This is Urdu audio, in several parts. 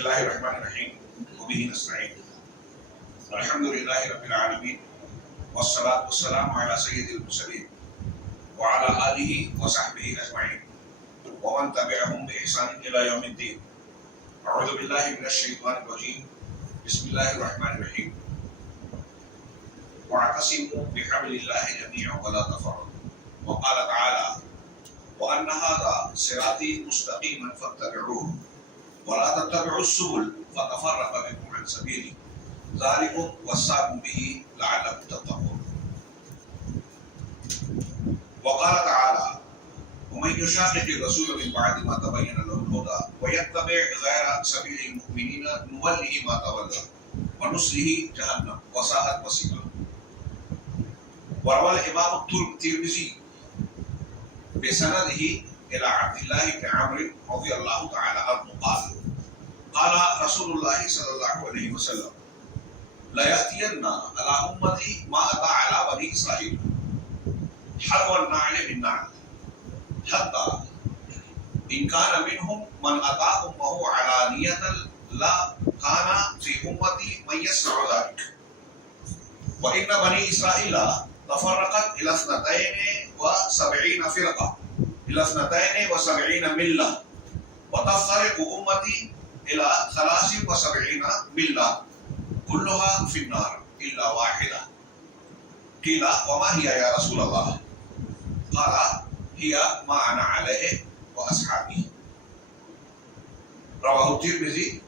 الله الرحمن الرحيم وبه نستعين الحمد لله رب العالمين والصلاة والسلام على سيد المرسلين وعلى آله وصحبه أجمعين ومن تبعهم بإحسان إلى يوم الدين. أعوذ بالله من الشيطان الرجيم. بسم الله الرحمن الرحيم. واعتصموا بحبل الله جميعا ولا تفرقوا. وقال تعالى: وأن هذا صراطي مستقيما فاتبعوه ولا تتبعوا السبل فتفرق بكم عن سبيله ذلكم وصاكم به لعلكم تتقون. وقال تعالى: ومن يشاقق الرسول من بعد ما تبين له الهدى ويتبع غير سبيل المؤمنين نوله ما تولى ونصله جهنم وساءت مصيرا. وروى الإمام الترمذي بسنده إلى عبد الله بن عمرو رضي الله تعالى عنه قال: قال رسول الله صلى الله عليه وسلم: لا يأتين على أمتي ما أتى على بني إسرائيل حذو النعل بالنعل حتى إن كان منهم من أتى أمه علانية لا كان في أمتي من يصنع ذلك. وإن بني إسرائيل تفرقت إلى 72 فرقة إلى 72 ملة وتفترق أمتي إلى 73 ملة كلها في النار إلا واحدة. قيل: وما هي يا رسول الله؟ قال: هي ما أنا عليه وأصحابي. رواه الترمذي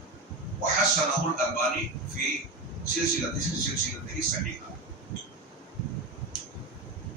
وحسنه الألباني في سلسلته الصحيحة.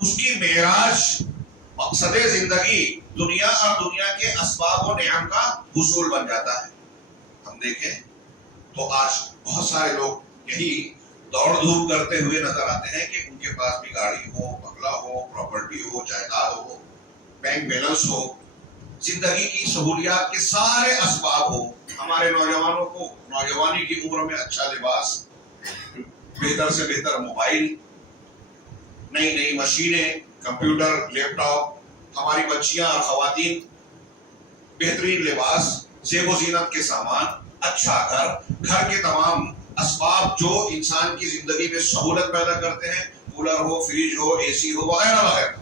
اس کی معراج مقصد زندگی دنیا اور دنیا کے اسباب و نعم کا حصول بن جاتا ہے. ہم دیکھیں تو آج بہت سارے لوگ یہی دوڑ دھوپ کرتے ہوئے نظر آتے ہیں کہ ان کے پاس بھی گاڑی ہو، بنگلہ ہو، پراپرٹی ہو، جائیداد ہو، بینک بیلنس ہو، زندگی کی سہولیات کے سارے اسباب ہو. ہمارے نوجوانوں کو نوجوانی کی عمر میں اچھا لباس، بہتر سے بہتر موبائل، نئی نئی مشینیں، کمپیوٹر، لیپ ٹاپ. ہماری بچیاں اور خواتین بہترین لباس، زیب و زینت کے سامان، اچھا گھر کے تمام اسباب جو انسان کی زندگی میں سہولت پیدا کرتے ہیں، کولر ہو، فریج ہو، اے سی ہو، وغیرہ وغیرہ.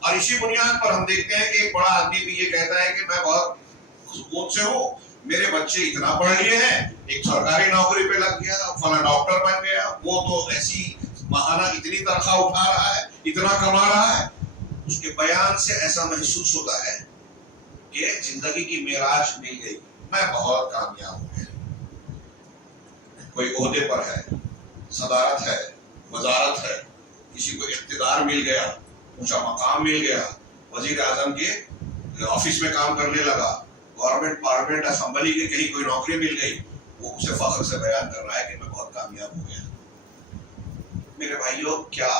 اور اسی بنیاد پر ہم دیکھتے ہیں کہ ایک بڑا آدمی بھی یہ کہتا ہے کہ میں بہت سکون سے ہوں، میرے بچے اتنا پڑھ لیے ہیں، ایک سرکاری نوکری پہ لگ گیا، فلاں ڈاکٹر بن گیا، وہ تو ایسی ماہانہ اتنی تنخواہ اٹھا رہا ہے، اتنا کما رہا ہے. اس کے بیان سے ایسا محسوس ہوتا ہے کہ زندگی کی معراج مل گئی، میں بہت کامیاب ہوں. کوئی عہدے پر ہے، صدارت ہے، وزارت ہے، کسی کو اقتدار مل گیا، اونچا مقام مل گیا، وزیر اعظم کے آفس میں کام کرنے لگا، گورنمنٹ پارلیمنٹ اسمبلی کی کہیں کوئی نوکری مل گئی، وہ اسے فخر سے بیان کر رہا ہے کہ میں بہت کامیاب ہو گیا. میرے بھائیوں، کیا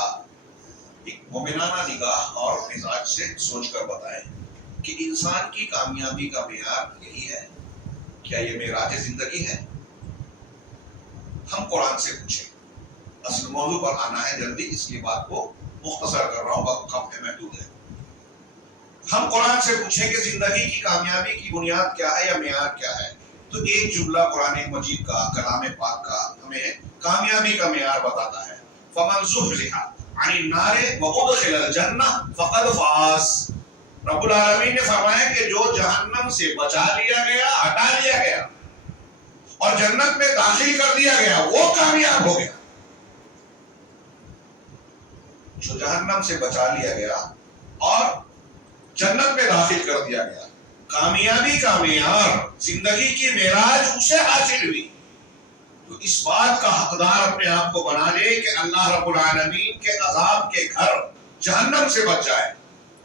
ایک مومنانہ نگاہ اور مزاج سے سوچ کر بتائیں کہ انسان کی کامیابی کا معیار یہی ہے؟ کیا یہ معراج زندگی ہے؟ ہم قرآن سے پوچھیں. اصل موضوع پر آنا ہے جلدی، اس لیے بات کو مختصر کر رہا ہوں، وقت کم ہے، محدود ہے. ہم قرآن سے پوچھیں کہ زندگی کی کامیابی کی بنیاد کیا ہے یا معیار کیا ہے، تو ایک جملہ قرآن مجید کا، کلام پاک کا ہمیں کامیابی کا معیار بتاتا ہے. فَمَنْ زُحْزِحَ عَنِ النَّارِ وَأُدْخِلَ الْجَنَّةَ فَقَدْ فَازَ. رب العالمین نے فرمایا کہ جو جہنم سے بچا لیا گیا، ہٹا لیا گیا اور جنت میں داخل کر دیا گیا، وہ کامیاب ہو گیا. جو جہنم سے بچا لیا گیا اور جنت میں داخل کر دیا گیا، کامیابی کا معیار، زندگی کی معراج اسے حاصل ہوئی تو اس بات کا حقدار اپنے آپ کو بنا لے کہ اللہ رب العالمین کے عذاب کے گھر جہنم سے بچ جائے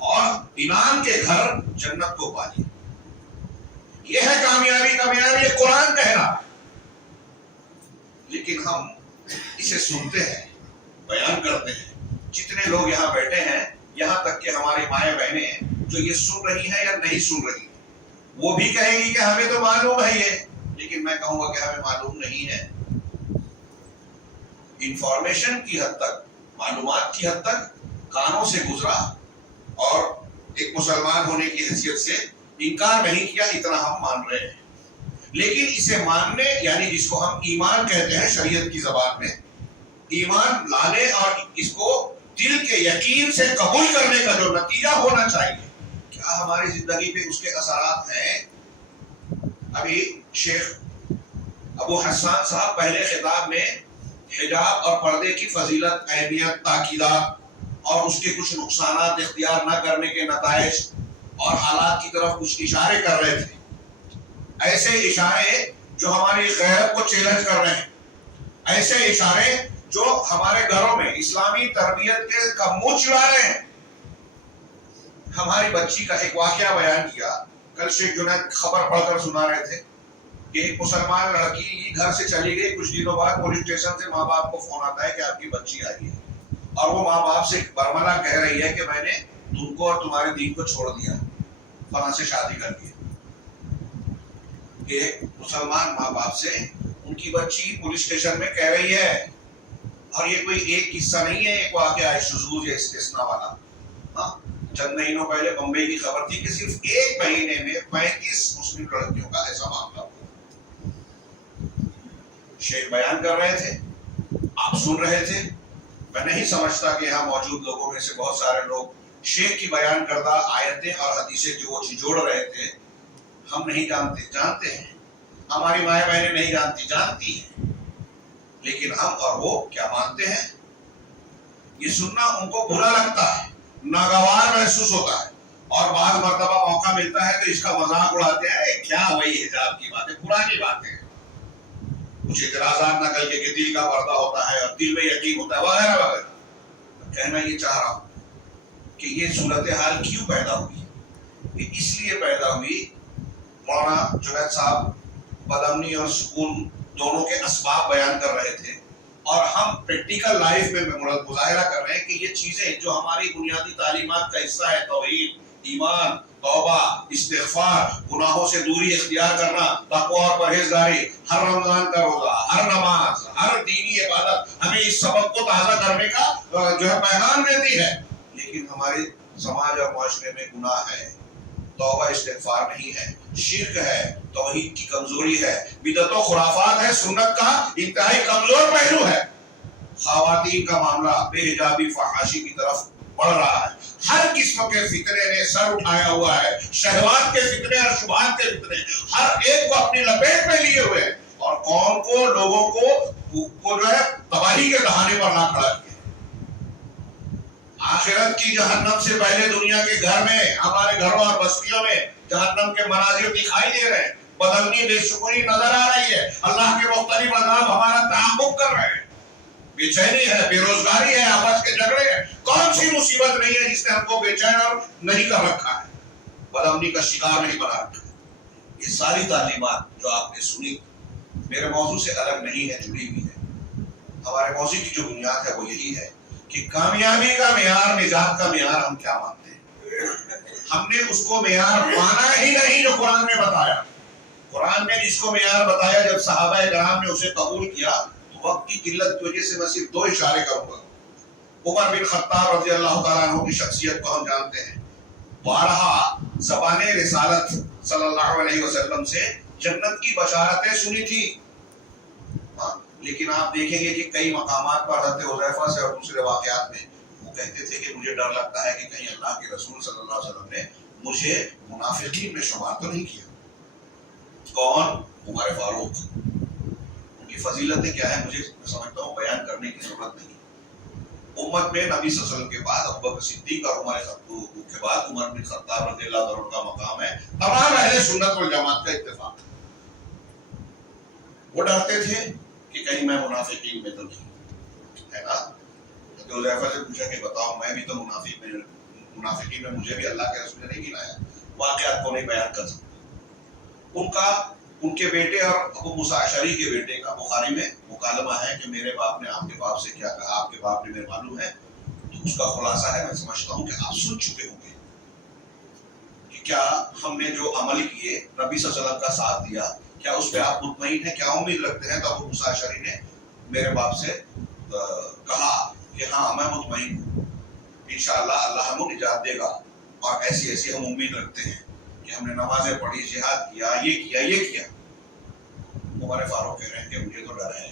اور انعام کے گھر جنت کو پالے. یہ ہے کامیابی کا معیار، یہ قرآن کہہ رہا ہے. لیکن ہم اسے سنتے ہیں، بیان کرتے ہیں. جتنے لوگ یہاں بیٹھے ہیں، یہاں تک کہ ہماری مائیں بہنیں جو یہ سن رہی ہیں یا نہیں سن رہی، وہ بھی کہیں گی کہ ہمیں تو معلوم ہے یہ، لیکن میں کہوں گا کہ ہمیں معلوم نہیں ہے. انفارمیشن کی حد تک، معلومات کی حد تک کانوں سے گزرا اور ایک مسلمان ہونے کی حیثیت سے انکار نہیں کیا، اتنا ہم مان رہے ہیں. لیکن اسے ماننے، یعنی جس کو ہم ایمان کہتے ہیں شریعت کی زبان میں، ایمان لانے اور اس کو دل کے یقین سے قبول کرنے کا جو نتیجہ ہونا چاہیے، کیا ہماری زندگی پہ اس کے اثرات ہیں؟ ابھی شیخ ابو حسان صاحب پہلے خطاب میں حجاب اور پردے کی فضیلت، اہمیت، تاکیدات اور اس کے کچھ نقصانات، اختیار نہ کرنے کے نتائج اور حالات کی طرف کچھ اشارے کر رہے تھے. ایسے اشارے جو ہماری غیرت کو چیلنج کر رہے ہیں، ایسے اشارے جو ہمارے گھروں میں اسلامی تربیت کے کا منہ چڑھا رہے ہیں. ہماری بچی کا ایک واقعہ بیان کیا، کل شیخ جنید خبر پڑھ کر سنا رہے تھے کہ ایک مسلمان لڑکی گھر سے چلی گئی، کچھ دنوں بعد پولیس اسٹیشن سے ماں باپ کو فون آتا ہے کہ آپ کی بچی آئی ہے، اور وہ ماں باپ سے برملا کہہ رہی ہے کہ میں نے تم کو اور تمہارے دین کو چھوڑ دیا، فلاں سے شادی کر دی. ایک مسلمان ماں باپ سے ان کی بچی پولیس اسٹیشن میں کہہ رہی ہے، اور یہ کوئی ایک قصہ نہیں ہے، ایک واقعہ ہے شذوذ یا استثناء والا. ہاں، چند مہینوں پہلے بمبئی کی خبر تھی کہ صرف ایک مہینے میں 35 مسلم لڑکیوں کا ایسا معاملہ ہوا. شیخ بیان کر رہے تھے، آپ سن رہے تھے. میں نہیں سمجھتا کہ یہاں موجود لوگوں میں سے بہت سارے لوگ شیخ کی بیان کردہ آیتیں اور حدیثیں جو وہ جوڑ رہے تھے ہم نہیں جانتے. جانتے ہیں، ہماری مائیں بہنیں نہیں جانتی، جانتی ہیں، لیکن ہم اور وہ کیا مانتے ہیں؟ یہ سننا ان کو برا لگتا ہے، ناگوار محسوس ہوتا ہے، اور بعض مرتبہ موقع ملتا ہے تو اس کا مذاق اڑاتے ہیں، کیا وہی حجاب کی باتیں، پرانی باتیں، کچھ اعتراضات نہ کر کے کہ دل کا پردہ ہوتا ہے اور دل میں یقین ہوتا ہے، وغیرہ وغیرہ. کہنا یہ چاہ رہا ہوں کہ یہ صورتحال کیوں پیدا ہوئی. یہ اس لیے پیدا ہوئی، مولانا جنید صاحب بدامنی اور سکون دونوں کے اسباب بیان کر رہے تھے، اور ہم پریکٹیکل لائف میں مظاہرہ کر رہے ہیں کہ یہ چیزیں جو ہماری بنیادی تعلیمات کا حصہ ہے، توحید، ایمان، توبہ، استغفار، گناہوں سے دوری اختیار کرنا، تقوی اور پرہیزگاری، ہر رمضان کا روزہ، ہر نماز، ہر دینی عبادت ہمیں اس سبق کو تازہ کرنے کا جو ہے پیغام دیتی ہے. لیکن ہمارے سماج اور معاشرے میں گناہ ہے، توبہ استغفار نہیں ہے، شرک ہے، توحید کی کمزوری ہے، بدعت و خرافات ہے، سنت کا انتہائی کمزور پہلو ہے. خواتین کا معاملہ بے حجابی، فحاشی کی طرف بڑھ رہا ہے. ہر قسم کے فتنے نے سر اٹھایا ہوا ہے، شہوات کے فتنے اور شبہات کے فتنے ہر ایک کو اپنی لپیٹ میں لیے ہوئے ہیں، اور قوم کو، لوگوں کو جو ہے تباہی کے دہانے پر لا کھڑا کیا. آخرت کی جہنم سے پہلے دنیا کے گھر میں، ہمارے گھروں اور بستیوں میں جہنم کے مناظر دکھائی دے رہے ہیں. بدامنی بے شکری نظر آ رہی ہے. اللہ کے مختلف عذاب ہمارا تعاقب کر رہے ہیں. بے چینی ہے، بے روزگاری ہے، آپس کے جھگڑے ہیں. کون سی مصیبت نہیں ہے جس نے ہم کو بے چین اور نہیں کر رکھا ہے، بدامنی کا شکار نہیں بنا رکھا ہے. یہ ساری تعلیمات جو آپ نے سنی میرے موضوع سے الگ نہیں ہے، جڑی ہوئی ہے. ہمارے موضوع کی جو بنیاد ہے وہ یہی ہے کہ کامیابی کا معیار، نجات کا معیار ہم کیا مانتے ہیں. ہم نے اس کو معیار مانا ہی نہیں جو قرآن نے بتایا. قرآن نے جس کو معیار بتایا، جب صحابہ کرام نے اسے قبول کیا، تو وقت کی قلت کی وجہ سے میں صرف 2 اشارے کروں گا. عمر بن خطاب رضی اللہ تعالیٰ عنہ کی شخصیت کو ہم جانتے ہیں. بارہا زبان رسالت صلی اللہ علیہ وسلم سے جنت کی بشارتیں سنی تھی، لیکن آپ دیکھیں گے کہ کئی مقامات پر حضرت حذیفہ سے اور دوسرے واقعات میں وہ کہتے تھے کہ مجھے ڈر لگتا ہے کہ کہیں اللہ کے رسول صلی اللہ علیہ وسلم نے مجھے منافقین میں شمار تو نہیں کیا. کون؟ عمر فاروق. ان کی فضیلتیں کیا ہیں مجھے سمجھتا ہوں بیان کرنے کی ضرورت نہیں. امت میں نبی صلی اللہ علیہ وسلم کے بعد ابوبکر صدیق اور عمر کے بعد عمر بن خطاب رضی اللہ عنہ کا مقام ہے. تمام اہل سنت والجماعت کا اتفاق. وہ ڈرتے تھے کہ کہیں میں منافقین میں تو نہیں ہے نا. تو حذیفہ سے پوچھا کہ بتاؤ میں بھی تو منافقین میں مجھے بھی اللہ کے رسول نے نہیں گنایا. واقعات کو نہیں بیان کر سکتا. ان کے بیٹے اور ابو موسیٰ اشعری کے بیٹے کا بخاری میں مکالمہ ہے کہ میرے باپ نے آپ کے باپ سے کیا کہا، آپ کے باپ نے میرے معلوم ہے. تو اس کا خلاصہ ہے، میں سمجھتا ہوں کہ آپ سن چکے ہوں گے کہ کیا ہم نے جو عمل کیے، نبی صلی اللہ علیہ وسلم کا ساتھ دیا، کیا اس پہ آپ مطمئن ہیں، کیا امید رکھتے ہیں. تو ابو موسیٰ اشعری نے میرے باپ سے کہا کہ ہاں میں مطمئن ہوں، انشاءاللہ اللہ ہم کو نجات دے گا، اور ایسی ایسی ہم امید رکھتے ہیں کہ ہم نے نمازیں پڑھی، جہاد کیا، یہ کیا، یہ کیا. عمر فاروق کہہ رہے ہیں کہ مجھے تو ڈر ہے.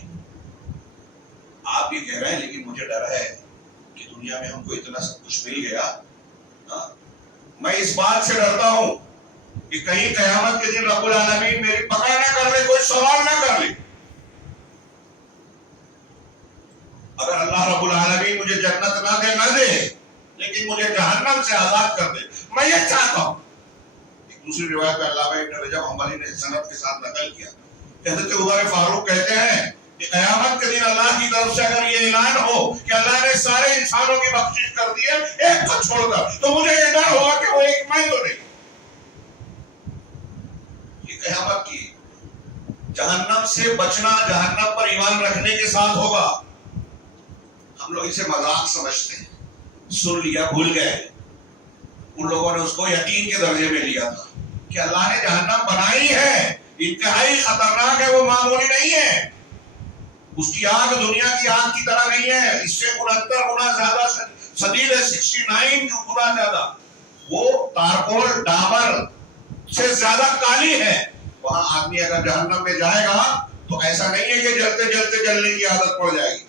آپ بھی کہہ رہے ہیں لیکن مجھے ڈر ہے کہ دنیا میں ہم کو اتنا سب کچھ مل گیا. میں اس بات سے ڈرتا ہوں کہ کہیں قیامت کے دن رب العالمین میری پکڑ نہ کر لے، کوئی سوال نہ کر لے. اگر اللہ رب العالمین مجھے جنت نہ دے لیکن مجھے جہنم سے آزاد کر دے، میں یہ چاہتا ہوں. ایک دوسری روایت میں علامہ ابن رجب حنبلی نے سند کے ساتھ نقل کیا کہ حضرت عمر فاروق کہتے ہیں کہ قیامت کے دن اللہ کی طرف سے اگر یہ اعلان ہو کہ اللہ نے سارے انسانوں کی بخشش کر دی ہے ایک کو چھوڑ کر، تو مجھے یہ ڈر ہوا کہ وہ ایک میں تو نہیں. یہ قیامت کی جہنم سے بچنا جہنم پر ایمان رکھنے کے ساتھ ہوگا. ہم لوگ اسے مذاق سمجھتے ہیں، سن لیا بھول گئے. ان لوگوں نے اس کو یقین کے درجے میں لیا تھا کہ اللہ نے جہنم بنائی ہے، انتہائی خطرناک ہے، وہ معمولی نہیں ہے. اس کی آگ دنیا کی آگ کی طرح نہیں ہے، اس سے 69 گنا زیادہ شدید ہے، 69 گنا زیادہ. وہ تارکول ڈابر سے زیادہ کالی ہے. وہاں آدمی اگر جہنم میں جائے گا تو ایسا نہیں ہے کہ جلتے جلتے جلنے کی عادت پڑ جائے گی،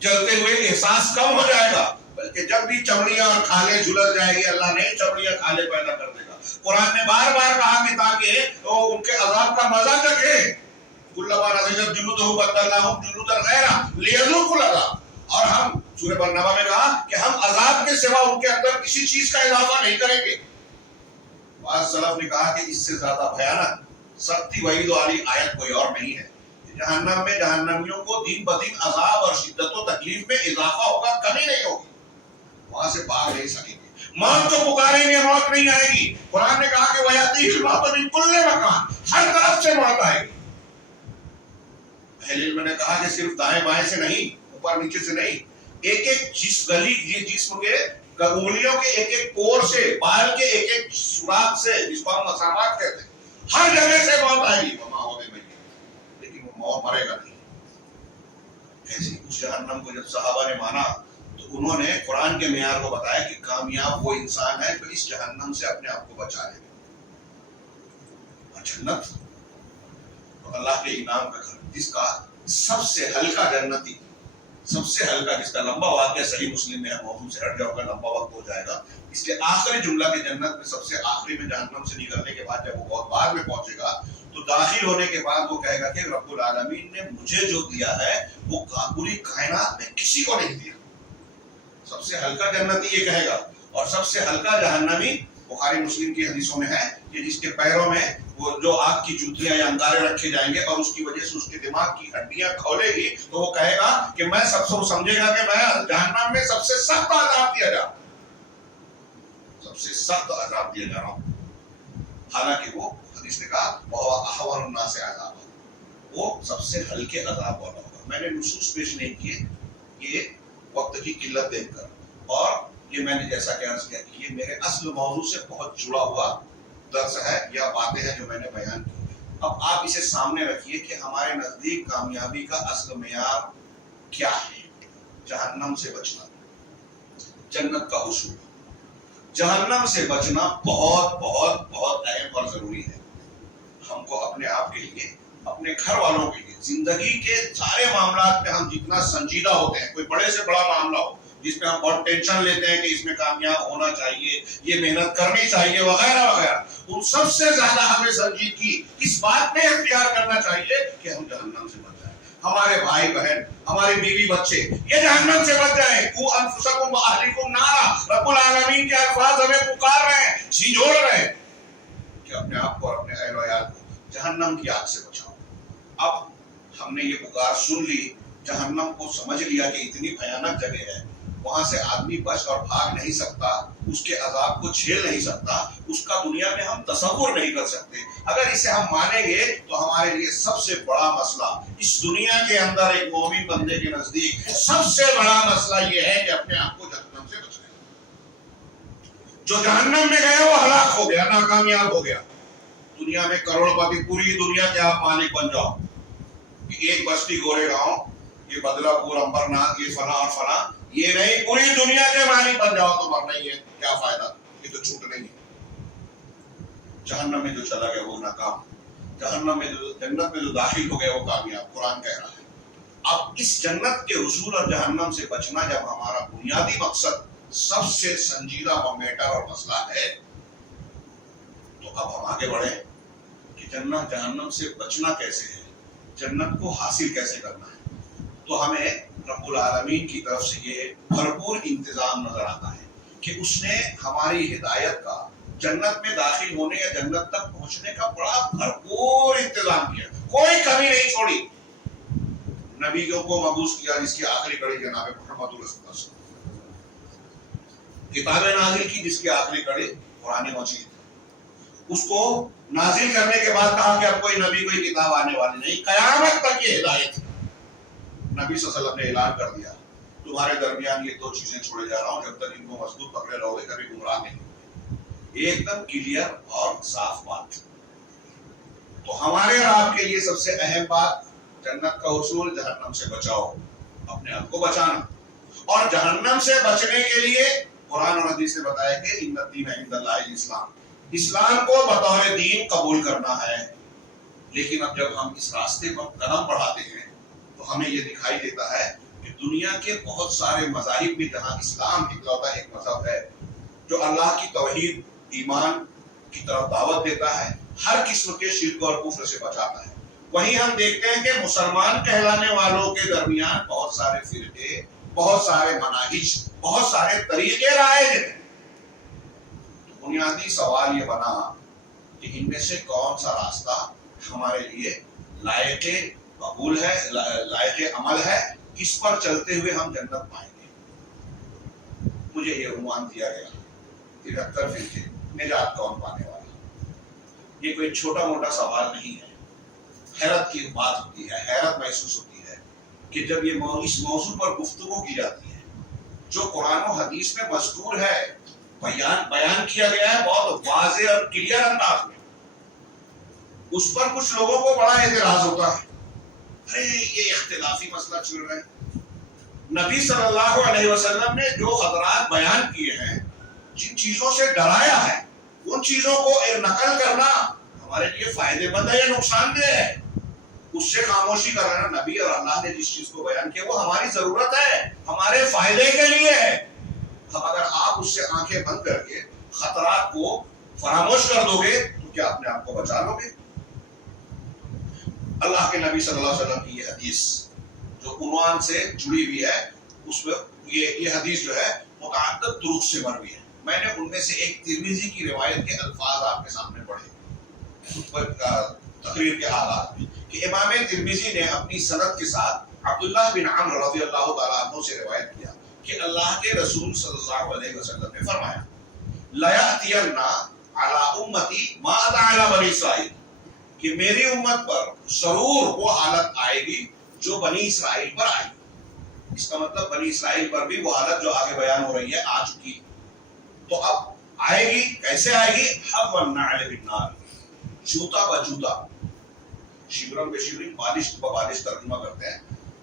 جلتے ہوئے احساس کم ہو جائے گا، بلکہ جب بھی چمڑیاں اور کھالیں جھلس جائے گی اللہ نئی چمڑیاں کھالیں پیدا کر دے گا. قرآن نے بار بار کہا کہ تاکہ وہ ان کے عذاب کا مزہ چکھے. کلما نضجت جلودہم بدلناہم جلودا غیرہا لیذوقوا العذاب. اور ہم سورہ برنامہ میں کہا کہ ہم عذاب کے سوا ان کے اندر کسی چیز کا اضافہ نہیں کریں گے. بعض سلف نے کہا کہ اس سے زیادہ بھیانک سختی وعید والی آیت کوئی اور نہیں ہے. جہنم میں جہنمیوں کو دن بدن عذاب اور شدت و تکلیف میں اضافہ ہوگا، کمی نہیں ہوگی. وہاں سے بھاگ نہیں سکیں گے. موت کو پکاریں گے موت نہیں آئے گی. قرآن نے کہا کہ وَيَأْتِيهِ الْمَوْتُ مِنْ كُلِّ مَكَانٍ, ہر طرف سے موت آئے گی. اہل علم نے کہا کہ صرف دائیں بائیں سے نہیں, اوپر نیچے سے نہیں, ایک ایک جسم کے انگلیوں کے ایک ایک کور سے, بال کے ایک ایک سوراخ سے, جس کو ہم مسامات کہتے ہیں, ہر جگہ سے موت آئے گی. لیکن وہ موت مرے گا نہیں. ایسی اس جہنم کو جب صحابہ نے مانا تو انہوں نے قرآن کے معیار کو بتایا کہ کامیاب وہ انسان ہے جو اس جہنم سے اپنے آپ کو بچا لے. اور جنت تو اللہ کے انعام کا گھر, جس کا سب سے ہلکا جنتی, سب سے ہلکا, جس کا لمبا واقعہ صحیح مسلم میں ہے, موضوع سے ہٹ جاؤ گا, لمبا وقت ہو جائے گا. اس کے آخری جملہ کے جنت میں سب سے آخری میں جہنم سے نکلنے کے بعد جب وہ بہت بعد میں پہنچے گا تو داخل ہونے کے بعد وہ کہے گا کہ رب العالمین نے مجھے جو دیا ہے وہ پوری کائنات میں کسی کو نہیں دیا. سب سے ہلکا جنتی یہ کہے گا. اور سب سے ہلکا جہنمی بخاری مسلم کی حدیثوں میں ہے کہ جس کے پیروں میں وہ جو آگ کی جوتیاں یا انگارے رکھے جائیں گے اور اس کی وجہ سے اس کے دماغ کی ہڈیاں کھولے گی تو وہ کہے گا کہ میں سب سے, وہ سمجھے گا کہ میں جہنم میں سب سے سخت عذاب دیا جا رہا ہوں, سب سے سخت عذاب دیا جا رہا ہوں. حالانکہ وہ حدیث نے کہا وَهُوَ أَهْوَنُ النَّاسِ عَذَابًا, وہ سب سے ہلکے عذاب والا ہوگا. میں نے نصوص پیش نہیں کیے یہ وقت کی قلت دیکھ کر, اور یہ میں نے جیسا کہ عرض کیا کہ یہ میرے اصل موضوع سے بہت جڑا ہوا درس ہے یا باتیں ہیں جو میں نے بیان کی. اب آپ اسے سامنے رکھیے کہ ہمارے نزدیک کامیابی کا اصل معیار کیا ہے. جہنم سے بچنا, جنت کا حصول. جہنم سے بچنا بہت بہت بہت اہم اور ضروری ہے ہم کو, اپنے آپ کے لیے, اپنے گھر والوں کے لیے. زندگی کے سارے معاملات میں ہم جتنا سنجیدہ ہوتے ہیں, کوئی بڑے سے بڑا معاملہ ہو جس میں ہم بہت ٹینشن لیتے ہیں کہ اس میں کامیاب ہونا چاہیے, یہ محنت کرنی چاہیے وغیرہ وغیرہ, ان سب سے زیادہ ہمیں سنجیدگی اس بات میں اختیار کرنا چاہیے کہ ہم جہنم سے بچ جائیں. ہمارے بھائی بہن, ہمارے بیوی بچے یہ جہنم سے بچ جائیں. قُوْا أَنفُسَكُمْ وَأَهْلِيكُمْ نَارًا, رب العالمین کے الفاظ ہمیں پکار رہے ہیں, جھنجھوڑ رہے ہیں کہ اپنے آپ کو اور اپنے اہل و عیال کو جہنم کی آگ سے بچاؤ. اب ہم نے یہ پکار سن لی, جہنم کو سمجھ لیا کہ اتنی بھیانک جگہ ہے, وہاں سے آدمی بچ اور بھاگ نہیں سکتا, اس کے عذاب کو جھیل نہیں سکتا, اس کا دنیا میں ہم تصور نہیں کر سکتے. اگر اسے ہم مانیں گے تو ہمارے لیے سب سے بڑا مسئلہ اس دنیا کے اندر ایک مومن بندے کے نزدیک سب سے بڑا مسئلہ یہ ہے کہ اپنے آپ کو جہنم سے بچائیں. جو جہنم میں گیا وہ ہلاک ہو گیا, ناکامیاب ہو گیا. دنیا میں کروڑ پتی, پوری دنیا کے آپ مالک بن جاؤ, ایک بستی گورے گاؤں, یہ بدلا پور, امبرناتھ, یہ فلاں اور فلاں, یہ نہیں, پوری دنیا کے مالک بن جاؤ تو مرنا ہی ہے, کیا فائدہ, یہ تو چھوٹ نہیں ہے. جہنم میں جو چلا گیا وہ ناکام, جہنم میں جو, جنت میں جو داخل ہو گیا وہ کامیاب. قرآن کہہ رہا ہے. اب اس جنت کے حصول اور جہنم سے بچنا جب ہمارا بنیادی مقصد, سب سے سنجیدہ و میٹر اور مسئلہ ہے, تو اب ہم آگے بڑھیں کہ جنت جہنم سے بچنا کیسے ہے, جنت کو حاصل کیسے کرنا ہے. تو ہمیں رب العالمین کی طرف سے یہ بھرپور انتظام نظر آتا ہے کہ اس نے ہماری ہدایت کا, جنت میں داخل ہونے یا جنت تک پہنچنے کا بڑا بھرپور انتظام کیا, کوئی کمی نہیں چھوڑی. نبیوں کو مبعوث کیا جس کی آخری کڑی جناب محمد رسول اللہ, کتابیں نازل کی جس کی آخری کڑی قرآن مجید, اس کو نازل کرنے کے بعد کہا کہ اب کوئی نبی کوئی کتاب آنے والی نہیں, قیامت تک یہ ہدایت. نبی صلی اللہ علیہ وسلم نے اعلان کر دیا تمہارے درمیان یہ 2 چیزیں چھوڑے جا رہا ہوں, جب تک ان کو مضبوط پکڑے رہو گے کبھی گمراہ نہیں ہوگے. ایک دم کلیئر اور صاف بات. تو ہمارے اور آپ کے لیے سب سے اہم بات جنت کا حصول, جہنم سے بچاؤ, اپنے آپ کو بچانا. اور جہنم سے بچنے کے لیے قرآن اور حدیث نے بتایا کہ ان الدین عند اللہ الاسلام, اسلام کو بطور دین قبول کرنا ہے. لیکن اب جب ہم اس راستے پر قدم بڑھاتے ہیں تو ہمیں یہ دکھائی دیتا ہے کہ دنیا کے بہت سارے مذاہب میں جہاں اسلام اکلوتا ایک مذہب ہے جو اللہ کی توحید, ایمان کی طرف دعوت دیتا ہے, ہر قسم کے شرک اور کفر سے بچاتا ہے, وہیں ہم دیکھتے ہیں کہ مسلمان کہلانے والوں کے درمیان بہت سارے فرقے, بہت سارے مناہج, بہت سارے طریقے رائج ہیں. بنیادی سوال یہ بنا کہ ان میں سے کون سا راستہ ہمارے لیے لائق قبول ہے, لائق عمل ہے, کس پر چلتے ہوئے ہم جنت پائیں گے. مجھے یہ عنوان دیا گیا 73 فرقے، نجات کون پانے والا؟ یہ کوئی چھوٹا موٹا سوال نہیں ہے، حیرت کی بات ہوتی ہے، حیرت محسوس ہوتی ہے کہ جب یہ اس موضوع پر گفتگو کی جاتی ہے جو قرآن و حدیث میں مذکور ہے، بیان کیا گیا ہے بہت واضح اور کلیئر انداز میں، اس پر کچھ لوگوں کو بڑا اعتراض ہوتا ہے، ارے یہ اختلافی مسئلہ چل رہا ہے۔ نبی صلی اللہ علیہ وسلم نے جو خطرات بیان کیے ہیں، جن چیزوں سے ڈرایا ہے، ان چیزوں کو نقل کرنا ہمارے لیے فائدے مند ہے یا نقصان دہ ہے؟ اس سے خاموشی کر رہے ہیں۔ نبی اور اللہ نے جس چیز کو بیان کیا وہ ہماری ضرورت ہے، ہمارے فائدے کے لیے ہے۔ اب اگر آپ اس سے آنکھیں بند کر کے خطرات کو فراموش کر دو گے تو کیا اپنے آپ کو بچا لو گے؟ اللہ کے نبی صلی اللہ علیہ وسلم کی یہ حدیث جو عنوان سے جڑی ہوئی ہے، اس میں یہ حدیث جو ہے متعدد طرق سے مروی ہے۔ میں نے ان میں سے ایک ترمذی کی روایت کے الفاظ آپ کے سامنے پڑھے تقریر کے آغاز میں کہ امام ترمذی نے اپنی سند کے ساتھ عبداللہ بن عمرو رضی اللہ تعالیٰ عنہ سے روایت کیا کہ اللہ کے رسول صلی اللہ علیہ وسلم نے فرمایا لَيَأْتِيَنَّ عَلَىٰ أُمَّتِي مَا أَتَىٰ عَلَىٰ بَنِي إِسرَائِيلَ، کہ میری امت پر ضرور وہ حالت آئے گی جو بنی اسرائیل پر آئی۔ اس کا مطلب بنی اسرائیل پر بھی وہ حالت جو آگے بیان ہو رہی ہے آ چکی، تو اب آئے گی، کیسے آئے گی؟ حَظَّ النَّعْلِ بِالنَّارِ، جوتا بجوتا، شبرن بے شبرن، بالش بالش ترجمہ کرتے ہیں،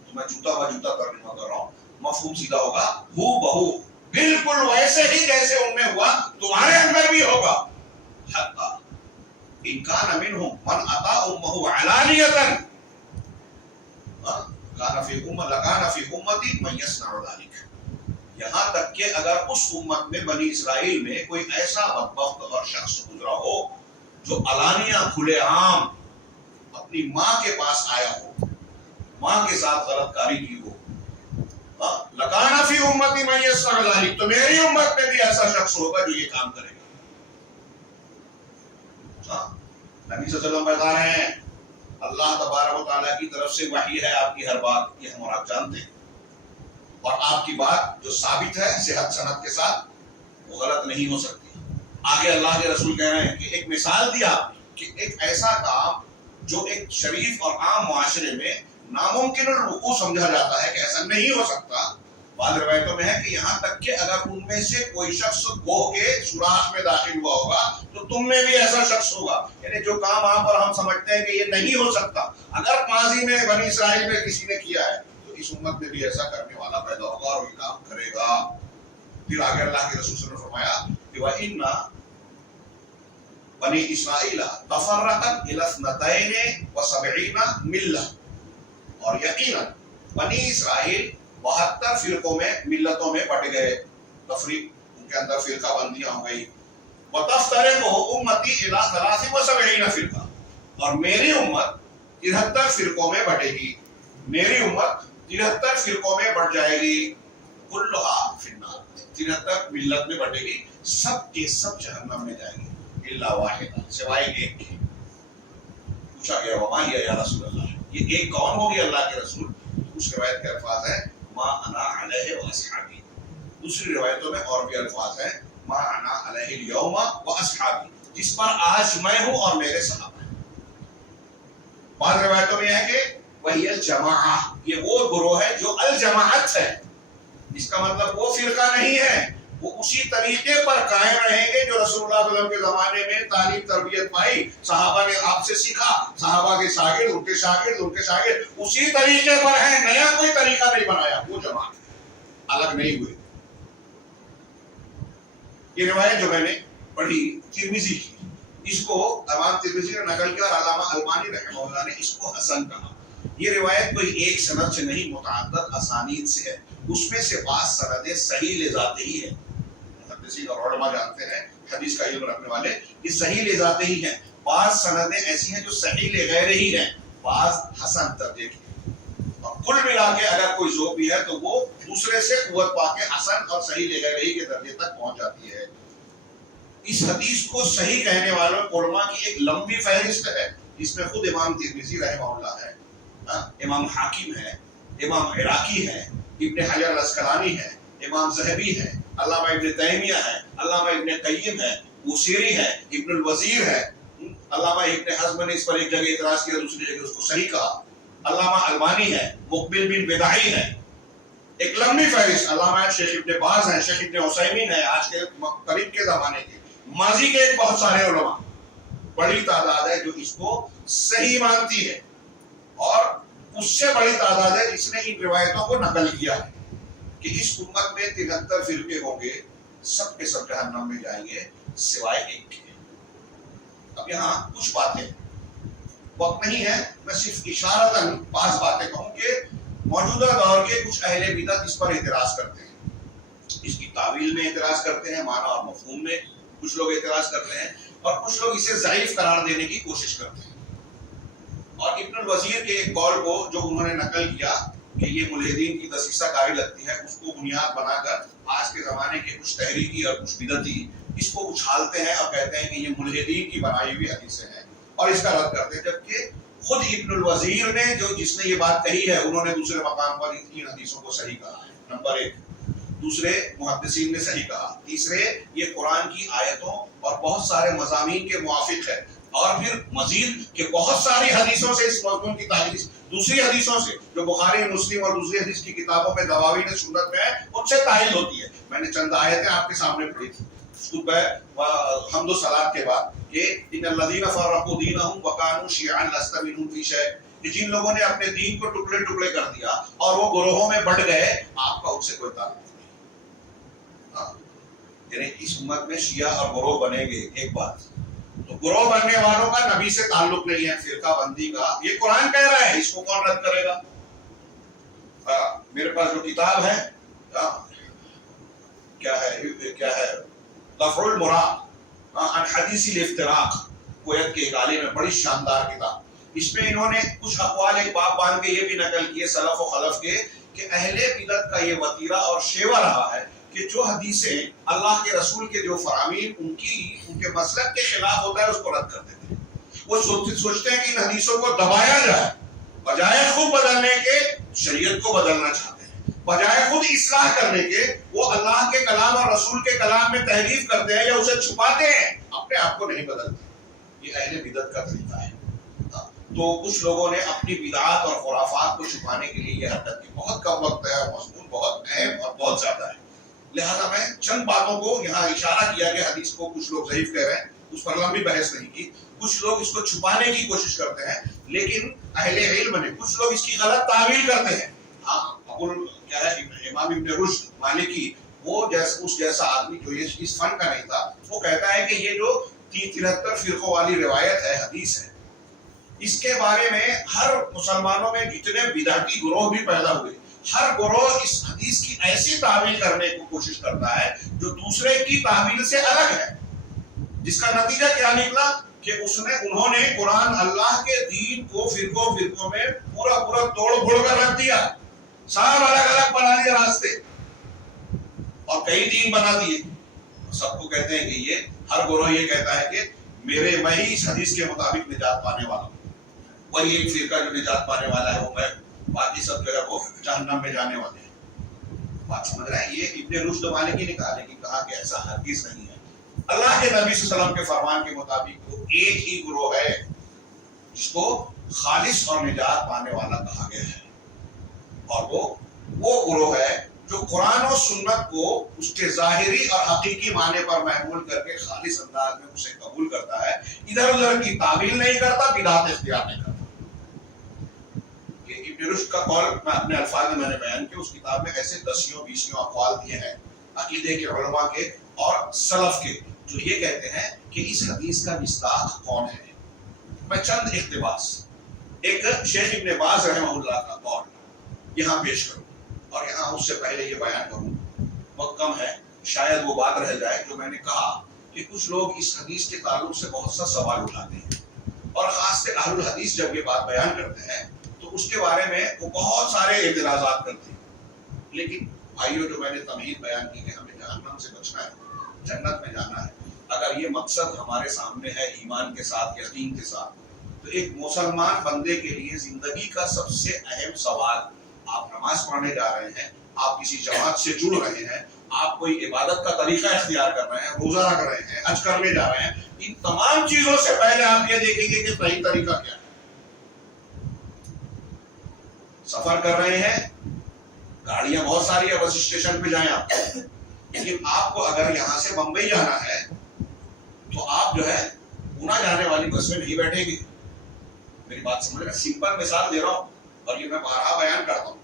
تو میں جوتا بجوتا ترجمہ کر رہا ہوں، مفہوم سیدھا ہوگا ہو بہو، بالکل ویسے ہی جیسے ان میں ہوا تمہارے اندر بھی ہوگا۔ حتیٰ ان کان منہم من اتی امہ علانیۃ لکان فی امتی من یصنع ذلک، یہاں تک کہ اگر اس امت میں بنی اسرائیل میں کوئی ایسا بدبخت اور شخص گزرا ہو جو علانیہ کھلے عام اپنی ماں کے پاس آیا ہو، ماں کے ساتھ غلط کاری کی ہو، لکان فی امتی من یصنع ذلک، تو میری امت میں بھی ایسا شخص ہوگا جو یہ کام کرے گا۔ نبی صلی اللہ علیہ وسلم بتا رہے ہیں اللہ تبارک و تعالیٰ کی طرف سے وحی ہے آپ کی ہر بات، یہ ہم اور آپ جانتے ہیں، اور آپ کی بات جو ثابت ہے صحت سند کے ساتھ وہ غلط نہیں ہو سکتی۔ آگے اللہ کے رسول کہہ رہے ہیں کہ ایک مثال دیا کہ ایک ایسا کام جو ایک شریف اور عام معاشرے میں ناممکن الوقوع سمجھا جاتا ہے کہ ایسا نہیں ہو سکتا، بعض روایتوں میں ہے کہ یہاں تک کہ اگر ان میں سے کوئی شخص گوہ کے سوراخ میں داخل ہوا ہوگا تو تم میں بھی ایسا شخص ہوگا، یعنی جو کام آپ اور ہم سمجھتے ہیں کہ یہ نہیں ہو سکتا، اگر ماضی میں بنی اسرائیل میں کسی نے کیا ہے تو اس امت میں بھی ایسا کرنے والا پیدا ہوگا اور یہ کام کرے گا۔ پھر آگے اللہ کے رسول صلی اللہ علیہ وسلم نے فرمایا کہ وَإِنَّ بنی اسرائیل تفرقت إِلَى 72 مِلَّةً، اور یقیناً بنی اسرائیل 72 فرقوں میں، ملتوں میں بٹ گئے، تفریق ان کے اندر فرقہ بندیاں ہو گئی۔ وَتَفْتَرِقُ أُمَّتِي إِلَى 73 فرقہ، اور میری امت 73 فرقوں میں بٹے گی، میری امت 73 فرقوں میں بٹ جائے گی، كُلُّهَا فِي النَّارِ، 73 ملت میں بٹے گی، سب کے سب جہنم میں جائیں گے، الا واحدہ، سوائے ایک کے۔ پوچھا گیا وما ہی یا رسول اللہ، یہ ایک کون ہوگی اللہ کے رسول؟ اس روایت کے الفاظ ہیں ما انا علیہ واصحابی، دوسری روایتوں میں اور بھی الفاظ ہیں ما انا علیہ اليوم واصحابی، جس پر آج میں ہوں اور میرے صحابہ۔ بعض روایتوں میں ہے کہ وہی الجماعہ، یہ وہ گروہ ہے جو الجماعت ہے، اس کا مطلب وہ فرقہ نہیں ہے، وہ اسی طریقے پر قائم رہیں گے جو رسول اللہ صلی اللہ علیہ وسلم کے زمانے میں تعلیم تربیت پائی، صحابہ نے آپ سے سیکھا، صحابہ کے شاگرد، ان کے شاگرد، ان کے شاگرد اسی طریقے پر ہیں، نیا کوئی طریقہ نہیں بنایا، وہ جماعت الگ نہیں ہوئے۔ یہ روایت جو میں نے پڑھی ترمذی کی، اس کو امام ترمذی نے نقل کیا اور علامہ البانی رحمہ اللہ نے اس کو حسن کہا۔ یہ روایت کوئی ایک سند سے نہیں، متعدد اسانید سے ہے، اس میں سے بعض سندیں صحیح لذات ہی ہیں، محدثین اور علماء جانتے ہیں، حدیث کا علم رکھنے والے، یہ صحیح لذات ہی ہیں، بعض سندیں ایسی ہیں جو صحیح لغیر ہی ہیں، بعض حسن درجے کی، اور کل ملا کے اگر کوئی ذوق بھی ہے تو وہ دوسرے سے قوت پا کے حسن اور صحیح لغیر ہی کے درجے تک پہنچ جاتی ہے۔ اس حدیث کو صحیح کہنے والوں علماء کی ایک لمبی فہرست ہے، جس میں خود امام ترمذی رحمہ اللہ ہے، امام حاکم ہے، امام عراقی ہے، ابن حجر الاسقلانی ہے، امام ذہبی ہے، علامہ ابن تیمیہ ہے، علامہ ابن قیم ہے، بوصیری ہے، ابن الوزیر ہے، علامہ ابن حزم نے اس پر ایک جگہ اعتراض کیا، دوسری جگہ اس کو صحیح کہا، علامہ البانی ہے، مقبل بن بدعی ہے، ایک لمبی فہرست، علامہ شیخ ابن باز ہیں، شیخ ابن عثیمین ہے، آج کے قریب کے زمانے کے، ماضی کے بہت سارے علماء، بڑی تعداد ہے جو اس کو صحیح مانتی ہے، اور اس سے بڑی تعداد ہے جس نے ان روایتوں کو نقل کیا ہے کہ اس امت میں 73 فرقے ہوں گے، سب کے سب جہنم میں جائیں گے سوائے ایک کے۔ اب یہاں کچھ باتیں، وقت نہیں ہے، میں صرف اشارتاً بعض باتیں کہوں کہ موجودہ دور کے کچھ اہل بدعت اس پر اعتراض کرتے ہیں، اس کی تعویل میں اعتراض کرتے ہیں، معنی اور مفہوم میں کچھ لوگ اعتراض کرتے ہیں، اور کچھ لوگ اسے ضعیف قرار دینے کی کوشش کرتے ہیں۔ اور ابن الوزیر کے ایک قول کو جو انہوں نے نقل کیا کہ یہ ملحدین کی دسیسہ کاری لگتی ہے، اس کو بنیاد بنا کر آج کے زمانے کے کچھ تحریکی اور کچھ بدعتی اس کو اچھالتے ہیں اور کہتے ہیں کہ یہ ملحدین کی بنائی ہوئی حدیثیں ہیں، اور اس کا رد کرتے ہیں، جبکہ خود ابن الوزیر نے جس نے یہ بات کہی ہے، انہوں نے دوسرے مقام پر ان حدیثوں کو صحیح کہا ہے، نمبر ایک۔ دوسرے محدثین نے صحیح کہا۔ تیسرے یہ قرآن کی آیتوں اور بہت سارے مضامین کے موافق ہے، اور پھر مزید کہ بہت ساری حدیثوں سے اس مضمون کی تعریف، دوسری حدیثوں سے جو بخاری مسلم اور دوسری حدیث کی کتابوں میں دواوین سنت میں ہے ان سے تائید ہوتی ہے۔ میں نے چند آیتیں آپ کے سامنے پڑھی تھی حمد و صلات کے بعد کہ ان الذین فرقوا دینہم وکانوا شیعا لست منہم فی شیء، کہ جن لوگوں نے اپنے دین کو ٹکڑے ٹکڑے کر دیا اور وہ گروہوں میں بٹ گئے، آپ کا ان سے کوئی تعلق نہیں۔ یعنی اس امت میں شیعہ اور گروہ بنیں گے، ایک بات تو گروہ بننے والوں کا نبی سے تعلق نہیں ہے، فرقہ بندی کا یہ قرآن کہہ رہا ہے، اس کو کون رد کرے گا؟ میرے پاس جو کتاب ہے کیا ہے دفع المراد عن حدیث الافتراق، کویت کے ایک عالم ہے، بڑی شاندار کتاب، اس میں انہوں نے کچھ اقوال ایک باب باندھ کے یہ بھی نقل کیے سلف و خلف کے کہ اہل بدعت کا یہ وتیرہ اور شیوا رہا ہے کہ جو حدیثیں اللہ کے رسول کے جو فرامین ان کے مسلک کے خلاف ہوتا ہے اس کو رد کر دیتے ہیں۔ وہ سوچتے ہیں کہ ان حدیثوں کو دبایا جائے، بجائے خود بدلنے کے شریعت کو بدلنا چاہتے ہیں، بجائے خود اصلاح کرنے کے وہ اللہ کے کلام اور رسول کے کلام میں تحریف کرتے ہیں یا اسے چھپاتے ہیں، اپنے آپ کو نہیں بدلتے۔ یہ اہل بدعت کا طریقہ ہے۔ تو کچھ لوگوں نے اپنی بدعات اور خرافات کو چھپانے کے لیے یہ حرکت کی۔ بہت کم وقت ہے اور مضمون بہت اہم اور بہت زیادہ ہے، لہذا میں چند باتوں کو یہاں اشارہ کیا کہ حدیث کو کچھ لوگ ضعیف کہہ رہے ہیں، اس پر لمبی بحث نہیں کی، کچھ لوگ اس کو چھپانے کی کوشش کرتے ہیں، لیکن اہل علم نے کچھ لوگ اس کی غلط تعویل کرتے ہیں۔ کیا ہے امام ابن رشد مالکی، وہ اس جیسا آدمی جو اس فن کا نہیں تھا، وہ کہتا ہے کہ یہ جو 73 فرقوں والی روایت ہے، حدیث ہے، اس کے بارے میں ہر مسلمانوں میں جتنے بدعتی گروہ بھی پیدا ہوئے، ہر گروہ اس حدیث کی ایسی تعویل کرنے کی کوشش کرتا ہے جو دوسرے کی تعویل سے الگ ہے، جس کا نتیجہ کیا نکلا کہ انہوں نے قرآن اللہ کے دین کو فرقوں میں پورا توڑ پھوڑ کر رکھ دیا، سب الگ الگ بنا دیے راستے اور کئی دین بنا دیے۔ سب کو کہتے ہیں کہ یہ ہر گروہ یہ کہتا ہے کہ میں ہی اس حدیث کے مطابق نجات پانے والا ہوں، وہی ایک فرقہ جو نجات پانے والا ہے وہ میں، باقی سب جو ہے وہ جہنم میں جانے والے ہیں۔ بات سمجھ رہے ہیں؟ یہ ابن رشد مالکی نے کہا، لیکن کہا کہ ایسا ہرگز نہیں ہے۔ اللہ کے نبی صلی اللہ علیہ وسلم کے فرمان کے مطابق وہ ایک ہی گروہ ہے جس کو خالص اور نجات پانے والا کہا گیا ہے، اور وہ گروہ ہے جو قرآن و سنت کو اس کے ظاہری اور حقیقی معنی پر محمول کر کے خالص انداز میں اسے قبول کرتا ہے، ادھر ادھر کی تعویل نہیں کرتا، بدعت اختیار نہیں کرتا۔ ابن رشد کا قول میں اپنے الفاظ میں نے بیان کیا، اس کتاب میں ایسے 10 اقوال دیے ہیں عقیدے کے علماء کے اور سلف کے، جو یہ کہتے ہیں کہ اس حدیث کا مصداق کون ہے۔ میں چند اقتباس، ایک شیخ ابن باز رحمہ اللہ کا قول یہاں پیش کروں، اور یہاں اس سے پہلے یہ بیان کروں، وقت کم ہے، شاید وہ بات رہ جائے جو میں نے کہا کہ کچھ لوگ اس حدیث کے تعلق سے بہت سا سوال اٹھاتے ہیں، اور خاص سے اہل الحدیث جب یہ بات بیان کرتے ہیں تو اس کے بارے میں وہ بہت سارے اعتراضات کرتے ہیں۔ لیکن بھائیو، جو میں نے تمہید بیان کی کہ ہمیں جہنم سے بچنا ہے، جنت میں جانا ہے، اگر یہ مقصد ہمارے سامنے ہے ایمان کے ساتھ، یقین کے ساتھ، تو ایک مسلمان بندے کے لیے زندگی کا سب سے اہم سوال، آپ نماز پڑھنے جا رہے ہیں، آپ کسی جماعت سے جڑ رہے ہیں، آپ کوئی عبادت کا طریقہ اختیار کر رہے ہیں، روزہ رکھ رہے ہیں، حج کرنے جا رہے ہیں، ان تمام چیزوں سے پہلے آپ یہ دیکھیں گے کہ صحیح طریقہ کیا ہے۔ سفر کر رہے ہیں، گاڑیاں بہت ساری ہے، بس اسٹیشن پہ جائیں آپ، لیکن آپ کو اگر یہاں سے بمبئی جانا ہے تو آپ جو ہے پونا جانے والی بس میں نہیں بیٹھیں گے۔ میری بات سمجھ رہے ہیں؟ سمپل مثال دے رہا ہوں اور یہ میں بارہا بیان کرتا ہوں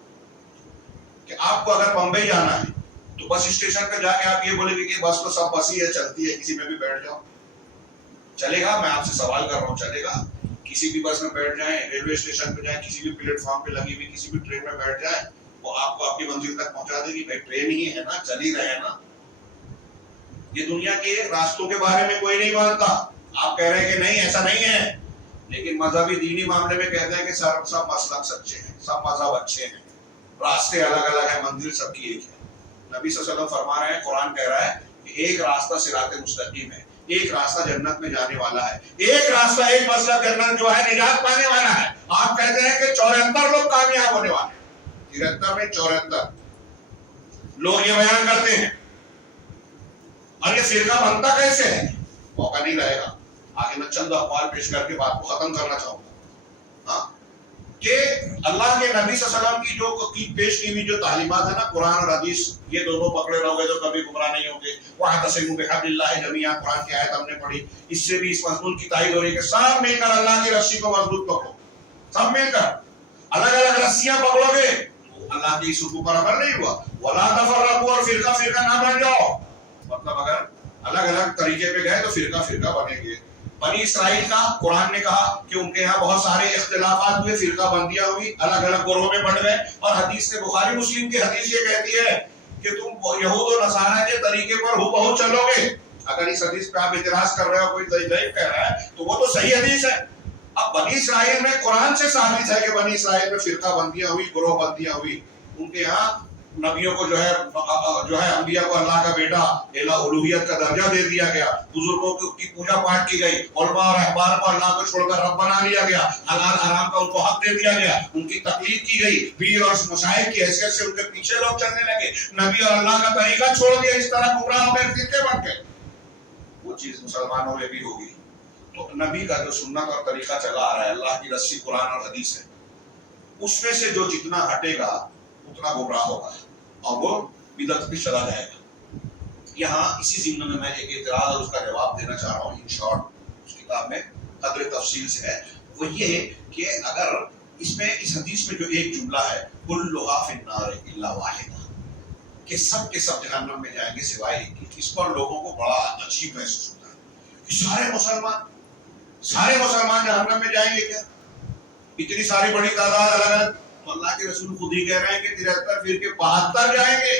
کہ آپ کو اگر بمبئی جانا ہے تو بس اسٹیشن پہ جا کے آپ یہ بولیں گے کہ بس تو سب بس ہی ہے، چلتی ہے، کسی میں بھی بیٹھ جاؤ، چلے گا؟ میں آپ سے سوال کر رہا ہوں، چلے گا؟ کسی بھی بس میں بیٹھ جائیں، ریلوے اسٹیشن پہ جائیں، کسی بھی پلیٹ فارم پہ لگی ہوئی کسی بھی ٹرین میں بیٹھ جائیں، وہ آپ کو آپ کی منزل تک پہنچا دے گی۔ بھائی ٹرین ہی ہے نا، چل ہی رہے ہیں نا۔ یہ دنیا کے راستوں کے بارے میں کوئی نہیں مانتا، آپ کہہ رہے ہیں کہ نہیں ایسا نہیں ہے، لیکن مذہبی دینی معاملے میں کہتے ہیں کہ سب مسلک سچے ہیں، سب مذہب اچھے ہیں، راستے الگ الگ ہیں، منزل سب کی ایک ہے۔ نبی صلی اللہ علیہ وسلم فرما رہے ہیں، قرآن کہہ رہا ہے کہ ایک راستہ صراط مستقیم ہے، ایک راستہ جنت میں جانے والا ہے، ایک راستہ، ایک مسلک جنت جو ہے نجات پانے والا ہے۔ آپ کہتے ہیں کہ 74 لوگ کامیاب ہونے والے ہیں، 73 میں 74 لوگ یہ بیان کرتے ہیں، اور یہ فرقہ بنتا کیسے ہے؟ موقع نہیں رہے گا، آگے میں چند اقوال پیش کر کے بات کو ختم کرنا چاہوں گا۔ ہاں کہ اللہ کے نبی صلی اللہ علیہ وسلم کی جو پیش کی ہوئی جو تعلیمات ہے نا، قرآن اور حدیث، یہ دونوں پکڑے رہو گے تو کبھی گمراہ نہیں ہوگے۔ وَاعْتَصِمُوا بِحَبْلِ اللَّهِ جَمِيعًا، قرآن کی آیت ہم نے پڑھی، اس سے بھی اس مضمون کی تائید ہو رہی ہے کہ سب مل کر اللہ کی رسی کو مضبوط پکڑو، سب مل کر۔ الگ الگ رسیاں پکڑو گے تو اللہ کی اس حکم پر عمل نہیں ہوا۔ وَلَا تَفَرَّقُوا، اور فرقہ فرقہ نہ بن جاؤ، مطلب اگر الگ الگ طریقے پہ گئے تو فرقہ فرقہ بنیں گے۔ بنی اسرائیل کا قرآن نے کہا کہ ان کے یہاں بہت سارے اختلافات ہوئے، فرقہ بندیاں ہوئی، الگ الگ گروہوں میں بڑھ گئے، اور حدیث میں بخاری مسلم کی حدیث یہ کہتی ہے کہ تم یہود و نصارہ کے طریقے پر ہو بہو چلو گے۔ اگر اس حدیث پہ آپ اعتراض کر رہے ہو، کوئی ضعیف کہہ رہا ہے، تو وہ تو صحیح حدیث ہے۔ اب بنی اسرائیل میں قرآن سے ثابت ہے کہ بنی اسرائیل میں فرقہ بندیاں ہوئی، گروہ بندیاں ہوئی، ان کے یہاں نبیوں کو جو ہے انبیاء کو اللہ کا بیٹا الوہیت کا درجہ دے دیا گیا، بزرگوں کی پوجا پاٹ کی گئی، علماء اور احبار کو اللہ کو چھوڑ کر رب بنا لیا گیا، حلال حرام کا ان کو حق دے دیا گیا، ان کی تقلید کی گئی، پیر اور مشائخ کی حیثیت سے ان کے پیچھے لوگ چلنے لگے، نبی اور اللہ کا طریقہ چھوڑ دیا، اس طرح گمراہ ہو گئے، فرقے بن گئے۔ وہ چیز مسلمانوں میں بھی ہوگی۔ تو نبی کا جو سنت اور طریقہ چلا آ رہا ہے، اللہ کی رسی قرآن اور حدیث ہے، اس میں سے جو جتنا ہٹے گا اتنا گمراہ ہوگا اور وہ بدعت بھی چلا جائے گا۔ یہاں اسی ضمن میں ایک اعتراض اور اس کا جواب دینا چاہ رہا ہوں، ان شارٹ اس کتاب میں قدر تفصیل سے ہے، وہ یہ کہ اگر اس میں اس حدیث میں جو ایک جملہ ہے كُلُّهَا فِي النَّارِ إِلَّا وَاحِدًا، کہ سب کے سب جہنم میں جائیں گے سوائے ایک کی، اس پر لوگوں کو بڑا عجیب محسوس ہوتا ہے کہ سارے مسلمان جہنم میں جائیں گے کیا؟ اتنی ساری بڑی تعداد الگ الگ، تو اللہ کے رسول خود ہی کہہ رہے ہیں کہ 73 فرقے 72 جائیں گے۔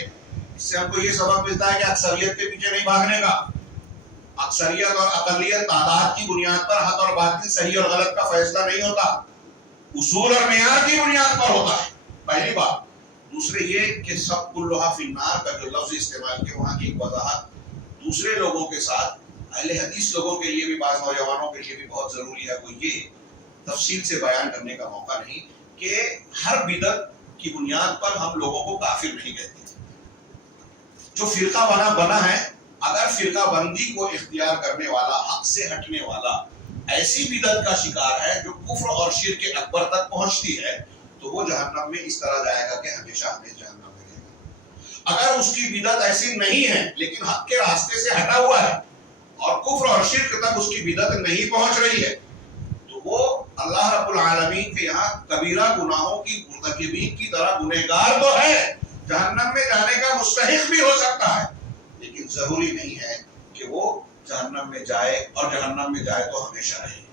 اس سے ہم کو یہ سبق ملتا ہے کہ اکثریت کے پیچھے نہیں بھاگنے کا۔ اکثریت اور اقلیت تعداد کی بنیاد پر حق اور باطل، صحیح اور غلط کا فیصلہ نہیں ہوتا، اصول اور معیار کی بنیاد پر ہوتا ہے، پہلی بات۔ دوسرے یہ کہ سب کلھا فی النار کا جو لفظ استعمال کیا، وہاں کی ایک وضاحت دوسرے لوگوں کے ساتھ اہل حدیث لوگوں کے لیے بھی، بعض نوجوانوں کے لیے بھی بہت ضروری ہے، وہ یہ تفصیل سے بیان کرنے کا موقع نہیں کہ ہر بدعت کی بنیاد پر ہم لوگوں کو کافر نہیں کہتے۔ جو فرقہ بنا ہے، اگر فرقہ بندی کو اختیار کرنے والا، حق سے ہٹنے والا ایسی بدعت کا شکار ہے جو کفر اور شرک اکبر تک پہنچتی ہے، تو وہ جہنم میں اس طرح جائے گا کہ ہمیشہ ہمیشہ جہنم میں رہے گا۔ اگر اس کی بدعت ایسی نہیں ہے لیکن حق کے راستے سے ہٹا ہوا ہے اور کفر اور شرک تک اس کی بدعت نہیں پہنچ رہی ہے، تو وہ اللہ رب العالمین کے یہاں کبیرہ گناہوں کی مرتکبین کی طرح گنہگار تو ہے، جہنم میں جانے کا مستحق بھی ہو سکتا ہے، لیکن ضروری نہیں ہے کہ وہ جہنم میں جائے، اور جہنم میں جائے تو ہمیشہ رہے۔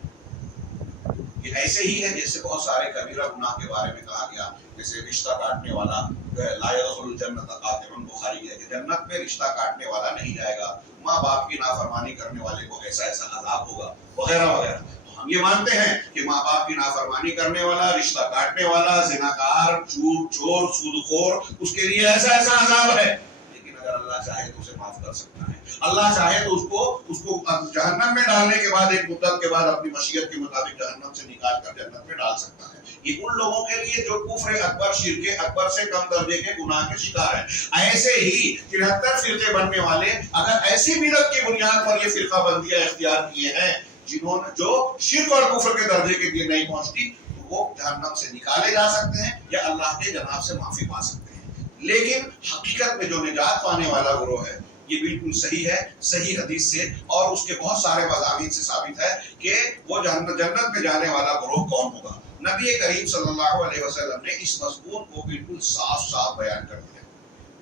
یہ ایسے ہی ہے جیسے بہت سارے کبیرہ گناہ کے بارے میں کہا گیا، جیسے رشتہ کاٹنے والا لا يدخل الجنت قاطع، بخاری ہے کہ جنت میں رشتہ کاٹنے والا نہیں جائے گا، ماں باپ کی نافرمانی کرنے والے کو ایسا ایسا عذاب ہوگا، وغیرہ وغیرہ۔ ہم یہ مانتے ہیں کہ ماں باپ کی نافرمانی کرنے والا، رشتہ کاٹنے والا، زناکار، چور، سود خور، اس کے لیے ایسا ایسا عذاب ہے، لیکن اگر اللہ چاہے تو اسے معاف کر سکتا ہے۔ اللہ چاہے تو اس کو جہنم میں ڈالنے کے بعد ایک مدت کے بعد اپنی مشیت کے مطابق جہنم سے نکال کر جنت میں ڈال سکتا ہے۔ یہ ان لوگوں کے لیے جو کفر اکبر، شرک اکبر سے کم درجے کے گناہ کے شکار ہیں۔ ایسے ہی 73 فرقے بننے والے اگر ایسی بدعت کی بنیاد پر یہ فرقہ بندیاں اختیار کیے ہیں جنہوں نے جو شرک اور کفر کے درجے کے لیے نہیں پہنچتی، تو وہ جہنم سے نکالے جا سکتے ہیں یا اللہ کے جناب سے معافی پا سکتے ہیں۔ لیکن حقیقت میں جو نجات پانے والا گروہ ہے یہ بالکل صحیح ہے، صحیح حدیث سے اور اس کے بہت سارے مضامین سے ثابت ہے کہ وہ جنت میں جانے والا گروہ کون ہوگا۔ نبی کریم صلی اللہ علیہ وسلم نے اس مضمون کو بالکل صاف صاف بیان کر دیا۔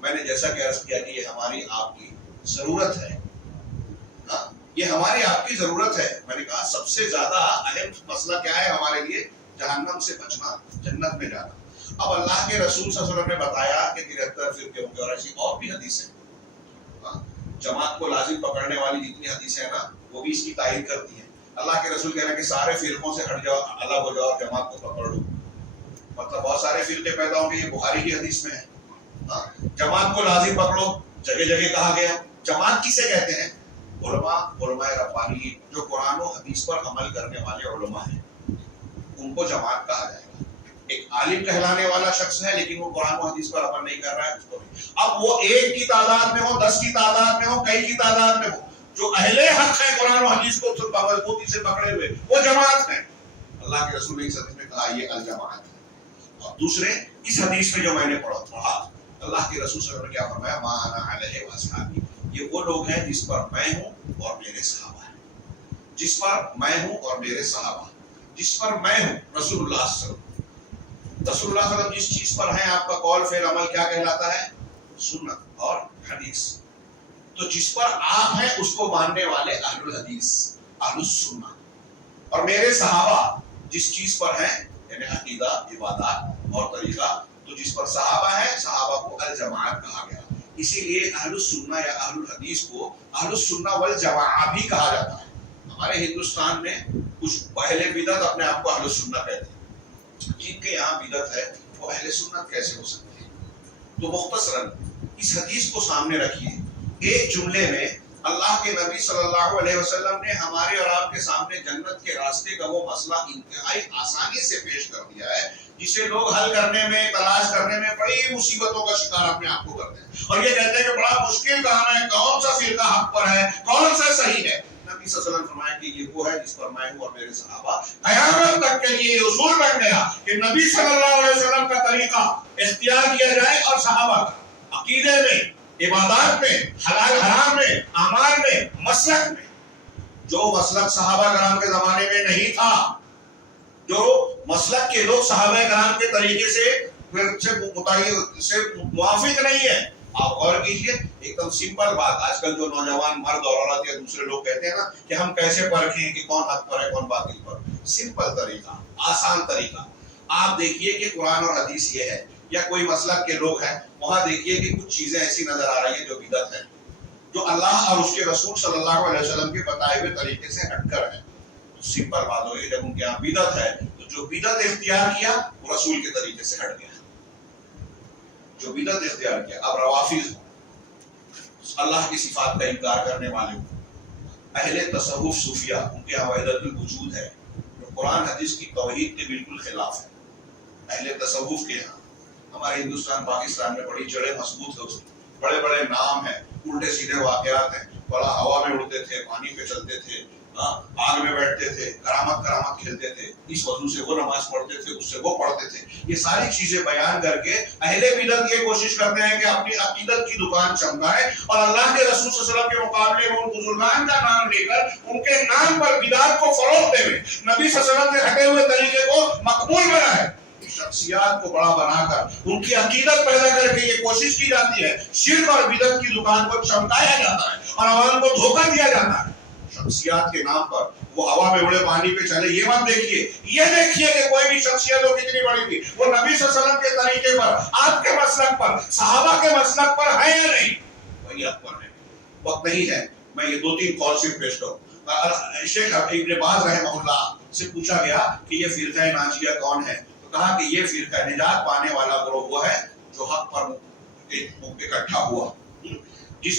میں نے جیسا کہ عرض کیا کہ یہ ہماری آپ کی ضرورت ہے، یہ ہماری آپ کی ضرورت ہے۔ میں نے کہا سب سے زیادہ اہم مسئلہ کیا ہے ہمارے لیے؟ جہنم سے بچنا، جنت میں جانا۔ اب اللہ کے رسول صلی اللہ علیہ وسلم نے بتایا کہ 73 فرقے ہوں گے اور ایسی اور بھی حدیثیں، جماعت کو لازم پکڑنے والی جتنی حدیثیں ہیں نا وہ بھی اس کی تائید کرتی ہیں۔ اللہ کے رسول کہہ رہے ہیں کہ سارے فرقوں سے ہٹ جاؤ، الگ ہو جاؤ اور جماعت کو پکڑ لو۔ مطلب بہت سارے فرقے پیدا ہوں گے، یہ بخاری کی حدیث میں ہے۔ جماعت کو لازم پکڑو، جگہ جگہ کہا گیا۔ جماعت کسے کہتے ہیں؟ علماء ربانی، جو قرآن و حدیث پر عمل کرنے والے علماء ہیں، ان کو جماعت کہا جائے گا۔ ایک عالم کہلانے والا شخص ہے لیکن وہ قرآن و حدیث پر عمل نہیں کر رہا ہے، اس کو نہیں۔ اب وہ 1 کی تعداد میں ہو، 10 کی تعداد میں ہو، کئی کی تعداد میں ہو، جو اہل حق ہے قرآن و حدیث کو مضبوطی سے پکڑے ہوئے، وہ جماعت ہے۔ اللہ کے رسول نے اس حدیث میں کہا یہ الجماعت ہے۔ اور دوسرے اس حدیث میں جو میں نے پڑھا، اللہ کے رسول صلی اللہ علیہ وسلم نے کیا فرمایا؟ ما انا علیہ واصحابی، یہ وہ لوگ ہیں جس پر میں ہوں اور میرے صحابہ ہیں، جس پر میں ہوں اور میرے صحابہ، جس پر میں ہوں رسول اللہ صلی اللہ علیہ وسلم۔ رسول اللہ صلی اللہ علیہ وسلم جس چیز پر ہیں، آپ کا قول فعل عمل کیا کہلاتا ہے؟ سنت اور حدیث۔ تو جس پر آپ ہیں اس کو ماننے والے اہل الحدیث، اہل السنہ۔ اور میرے صحابہ جس چیز پر ہیں، یعنی عقیدہ، عبادات اور طریقہ، تو جس پر صحابہ ہیں، صحابہ کو الجماعت کہا گیا۔ اسی لیے اہل السنہ یا اہل الحدیث کو اہل السنہ والجماعہ بھی کہا جاتا ہے۔ ہمارے ہندوستان میں کچھ اہل بدعت اپنے آپ کو اہل السنہ کہتے ہیں، جن کے یہاں بدعت ہے وہ اہل سنت کیسے ہو سکتے ہیں؟ تو مختصراً اس حدیث کو سامنے رکھیے، ایک جملے میں اللہ کے نبی صلی اللہ علیہ وسلم نے ہمارے اور آپ کے سامنے جنت کے راستے کا وہ مسئلہ انتہائی آسانی سے پیش کر دیا ہے جسے لوگ حل کرنے میں، تلاش کرنے میں بڑی مصیبتوں کا شکار اپنے آپ کو کرتے ہیں، اور یہ کہتے ہیں کہ بڑا مشکل کام ہے، کون سا فرقہ حق پر ہے، کون سا صحیح ہے۔ نبی صلی اللہ علیہ وسلم فرمایا کہ یہ وہ ہے جس پر میں ہوں اور میرے صحابہ۔ قیامت تک کے لیے یہ اصول بن گیا کہ نبی صلی اللہ علیہ وسلم کا طریقہ اختیار کیا جائے اور صحابہ کا، عقیدے میں، عبادات میں، حلال حرام میں، اعمال میں، مسلک میں۔ جو مسلک صحابہ کرام کے زمانے میں نہیں تھا، جو مسلک کے لوگ صحابہ کرام کے طریقے سے موافق نہیں ہے، آپ غور کیجئے۔ ایک دم سمپل بات، آج کل جو نوجوان مرد اور عورت یا دوسرے لوگ کہتے ہیں نا کہ ہم کیسے پرکھیں کہ کون حق پر ہے کون باطل پر، سمپل طریقہ، آسان طریقہ۔ آپ دیکھیے کہ قرآن اور حدیث یہ ہے، یا کوئی مسلک کے لوگ ہیں، وہاں دیکھیے کہ کچھ چیزیں ایسی نظر آ رہی ہیں جو بدعت ہیں، جو اللہ اور اس کے رسول صلی اللہ علیہ وسلم کے بتائے ہوئے طریقے سے ہٹ کر ہیں۔ تو سمپل بات ہوگی، جب ان کے یہاں بدعت ہے تو جو بدعت اختیار کیا وہ رسول کے طریقے سے ہٹ گیا، جو بدعت اختیار کیا۔ اب روافض اللہ کی صفات کا انکار کرنے والے اہل تصوف صوفیہ، ان کے یہاں وحدت الوجود ہے جو قرآن حدیث کی توحید کے بالکل خلاف ہے۔ اہل تصوف کے یہاں، ہمارے ہندوستان پاکستان میں بڑی جڑیں مضبوط ہے، اس کی بڑے بڑے نام ہیں، الٹے سیدھے واقعات ہیں، بڑا ہوا میں اڑتے تھے، پانی پہ چلتے تھے، آگ میں بیٹھتے تھے، کرامت کھیلتے تھے، اس وضو سے وہ نماز پڑھتے تھے، اس سے وہ پڑھتے تھے۔ یہ ساری چیزیں بیان کر کے اہل بدعت یہ کوشش کرتے ہیں کہ اپنی عقیدت کی دکان چمکائیں اور اللہ کے رسول صلی اللہ علیہ وسلم کے مقابلے میں ان بزرگان کا نام لے کر ان کے نام پر بدعت کو فروغ دے، نبی صلی اللہ علیہ وسلم کے ہٹے ہوئے طریقے کو مقبول بنائے، شخصیات کو بڑا بنا کر ان کی عقیدت پیدا کر کے یہ کوشش کی جاتی ہے، شرک اور بدعت کی دکان کو چمکایا جاتا ہے اور عوام کو دھوکہ دیا جاتا ہے شخصیات کے نام پر۔ وہ ہوا میں اڑے پانی پہ چلے، یہ مت دیکھیے، یہ دیکھیے کہ کوئی بھی شخصیت ہو کتنی بڑی تھی، وہ نبی صلی اللہ علیہ وسلم کے طریقے پر، آپ کے مسلک پر، صحابہ کے مسلک پر ہے یا نہیں؟ وہی حق پر ہے۔ وقت نہیں ہے میں یہ 2-3 قول صرف پیش کروں۔ شیخ ابن باز رحمہ اللہ سے پوچھا گیا کہ یہ فرقہ ناجیہ کون ہے، تو کہا کہ یہ فرقہ نجات پانے والا گروہ وہ ہے جو حق پر اکٹھا ہوا۔ اس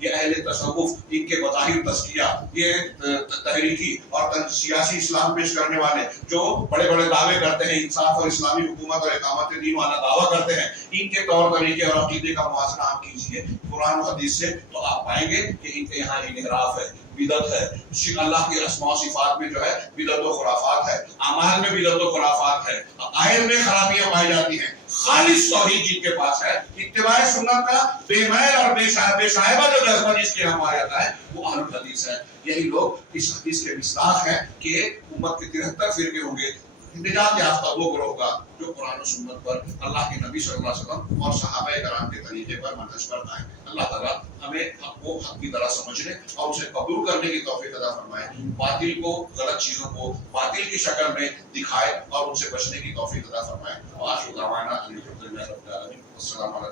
یہ اہل تصوف ان کے بظاہر تزکیہ یہ تحریکی اور سیاسی اسلام پیش کرنے والے جو بڑے بڑے دعوے کرتے ہیں انصاف اور اسلامی حکومت اور اقامت دین والا دعویٰ کرتے ہیں ان کے طور طریقے اور عقیدے کا موازنہ آپ کیجیے قرآن و حدیث سے تو آپ پائیں گے کہ ان کے یہاں انحراف ہے بدعت ہے اللہ کے اسماء و صفات میں جو ہے بدعت و خرافات ہے اعمال میں بدعت و خرافات ہے عقائد میں خرابیاں پائی جاتی ہیں خالص توحید جن کے پاس ہے اتباع سنت کا بے میل اور بے شائبہ جو جذبہ جس کے یہاں پایا جاتا ہے وہ اہل الحدیث ہے یہی لوگ اس حدیث کے مصداق ہیں کہ امت کے 73 فرقے ہوں گے نجات یافتہ وہ گروہ ہوگا جو قرآن و سنت پر اللہ کے نبی صلی اللہ علیہ وسلم اور صحابہ کرام کے طریقے پر منہج پر آئے اللہ تعالیٰ ہمیں حق کو حق کی طرح سمجھنے اور اسے قبول کرنے کی توفیق عطا فرمائے باطل کو غلط چیزوں کو باطل کی شکل میں دکھائے اور ان سے بچنے کی توفیق عطا فرمائے آخر دعوانا الحمدللہ رب العالمین السلام علیکم